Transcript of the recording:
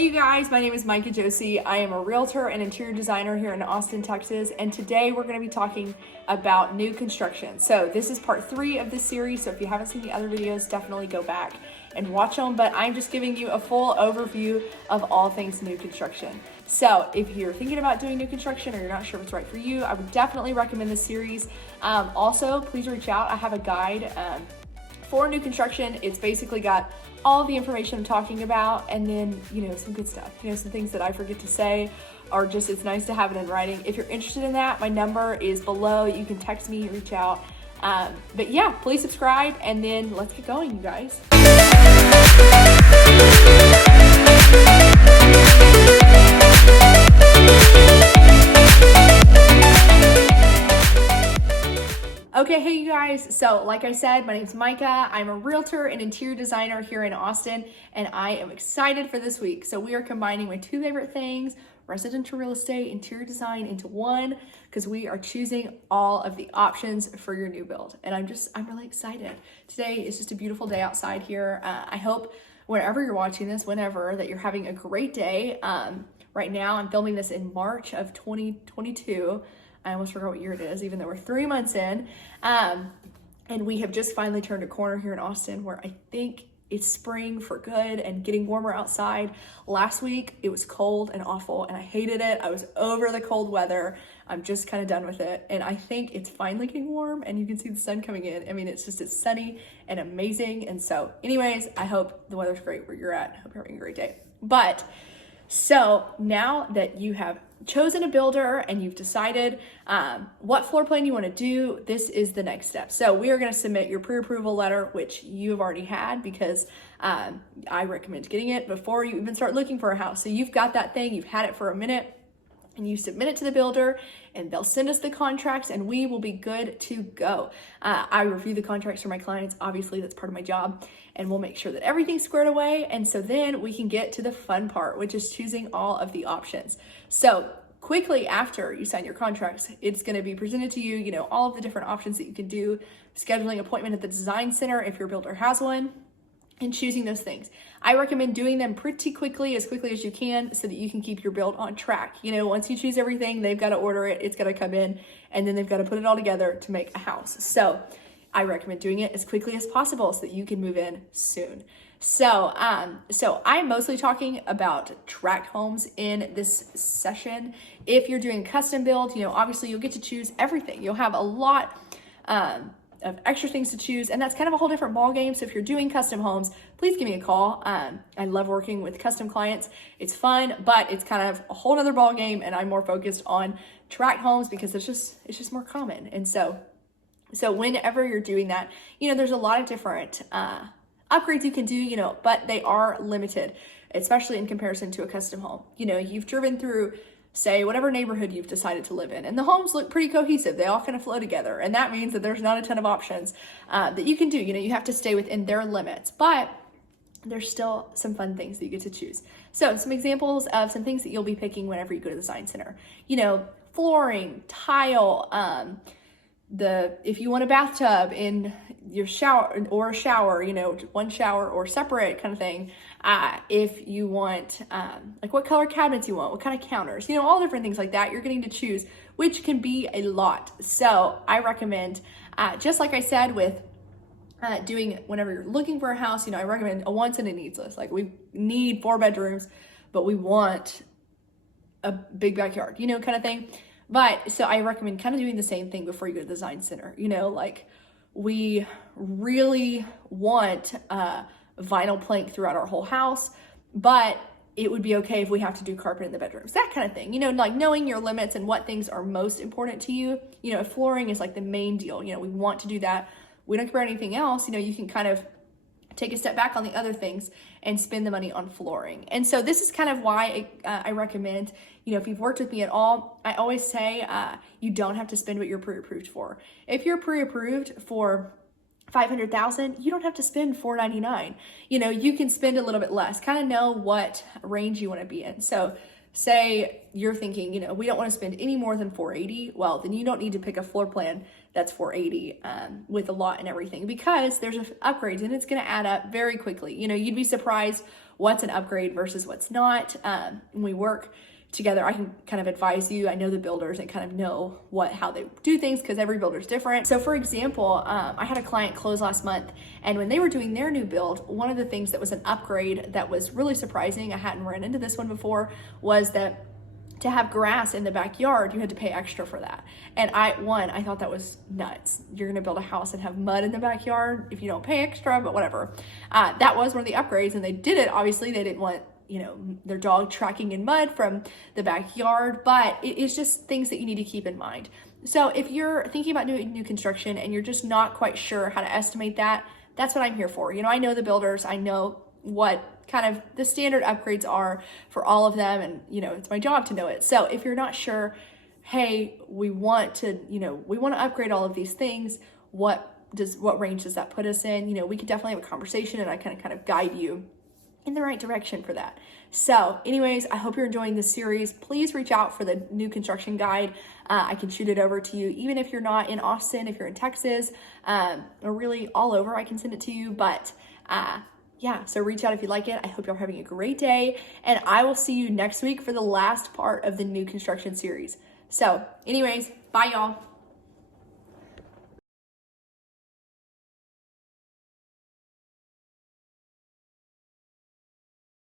Hey you guys, my name is Micah Josey. I am a realtor and interior designer here in Austin, Texas, and today we're going to be talking about new construction. So this is part 3 of this series, so if you haven't seen the other videos, definitely go back and watch them, but I'm just giving you a full overview of all things new construction. So if you're thinking about doing new construction or you're not sure if it's right for you, I would definitely recommend this series. Also, please reach out. I have a guide for new construction. It's basically got all the information I'm talking about, and then, some good stuff, some things that I forget to say, or just it's nice to have it in writing. If you're interested in that, my number is below. You can text me, reach out. But yeah, please subscribe, and then let's get going, you guys. Okay, hey you guys, so like I said, my name's Micah. I'm a realtor and interior designer here in Austin, and I am excited for this week. So we are combining my 2 favorite things, residential real estate, interior design, into one, because we are choosing all of the options for your new build. And I'm really excited. Today is just a beautiful day outside here. I hope wherever you're watching this, whenever, that you're having a great day. Right now, I'm filming this in March of 2022. I almost forgot what year it is, even though we're 3 months in. And we have just finally turned a corner here in Austin where I think it's spring for good and getting warmer outside. Last week, it was cold and awful and I hated it. I was over the cold weather. I'm just kind of done with it. And I think it's finally getting warm and you can see the sun coming in. I mean, it's sunny and amazing. And so anyways, I hope the weather's great where you're at. I hope you're having a great day. But so now that you have chosen a builder and you've decided what floor plan you want to do, this is the next step. So we are going to submit your pre-approval letter, which you've already had, because I recommend getting it before you even start looking for a house. So you've got that thing, you've had it for a minute, and you submit it to the builder and they'll send us the contracts and we will be good to go. I review the contracts for my clients. Obviously, that's part of my job, and we'll make sure that everything's squared away. And so then we can get to the fun part, which is choosing all of the options. So quickly after you sign your contracts, it's going to be presented to you, all of the different options that you can do, scheduling an appointment at the design center if your builder has one, and choosing those things. I recommend doing them pretty quickly, as quickly as you can, so that you can keep your build on track. Once you choose everything, they've got to order it, it's got to come in, and then they've got to put it all together to make a house. So I recommend doing it as quickly as possible so that you can move in soon. So I'm mostly talking about tract homes in this session. If you're doing custom build, obviously you'll get to choose everything. You'll have a lot of extra things to choose, and that's kind of a whole different ball game. So if you're doing custom homes, please give me a call. I love working with custom clients. It's fun, but it's kind of a whole other ball game, and I'm more focused on tract homes because it's just more common. And so whenever you're doing that, there's a lot of different upgrades you can do, but they are limited, especially in comparison to a custom home. You've driven through, say, whatever neighborhood you've decided to live in, and the homes look pretty cohesive. They all kind of flow together, and that means that there's not a ton of options that you can do. You have to stay within their limits, but there's still some fun things that you get to choose. So some examples of some things that you'll be picking whenever you go to the design center, flooring, tile, if you want a bathtub in your shower, or a shower, one shower or separate kind of thing. If you want, what color cabinets you want, what kind of counters, all different things like that, you're getting to choose, which can be a lot. So I recommend, just like I said, with doing whenever you're looking for a house, I recommend a wants and a needs list. Like, we need 4 bedrooms, but we want a big backyard, kind of thing. But so I recommend kind of doing the same thing before you go to the design center. We really want vinyl plank throughout our whole house, but it would be okay if we have to do carpet in the bedrooms, that kind of thing. Like knowing your limits and what things are most important to you. If flooring is like the main deal, we want to do that. We don't care about anything else. You can kind of take a step back on the other things and spend the money on flooring. And so this is kind of why I recommend, if you've worked with me at all, I always say you don't have to spend what you're pre-approved for. If you're pre-approved for $500,000, you don't have to spend $499. You can spend a little bit less, kind of know what range you want to be in. So say you're thinking, we don't want to spend any more than $480. Well, then you don't need to pick a floor plan that's $480 with a lot and everything, because there's upgrades and it's going to add up very quickly. You'd be surprised what's an upgrade versus what's not. When we work together, I can kind of advise you. I know the builders and kind of know how they do things because every builder is different. So for example, I had a client close last month, and when they were doing their new build, one of the things that was an upgrade that was really surprising, I hadn't run into this one before, was that to have grass in the backyard, you had to pay extra for that. And I thought that was nuts. You're gonna build a house and have mud in the backyard if you don't pay extra, but whatever. That was one of the upgrades, and they did it. Obviously, they didn't want their dog tracking in mud from the backyard, but it's just things that you need to keep in mind. So if you're thinking about new construction and you're just not quite sure how to estimate that, that's what I'm here for. I know the builders, I know what kind of the standard upgrades are for all of them, and it's my job to know it. So if you're not sure, hey, we want to upgrade all of these things, what range does that put us in? We could definitely have a conversation, and I can kind of guide you in the right direction for that. So anyways, I hope you're enjoying this series. Please reach out for the new construction guide. I can shoot it over to you, even if you're not in Austin, if you're in Texas, or really all over, I can send it to you. But yeah, so reach out if you like it. I hope you're having a great day, and I will see you next week for the last part of the new construction series. So anyways, bye y'all.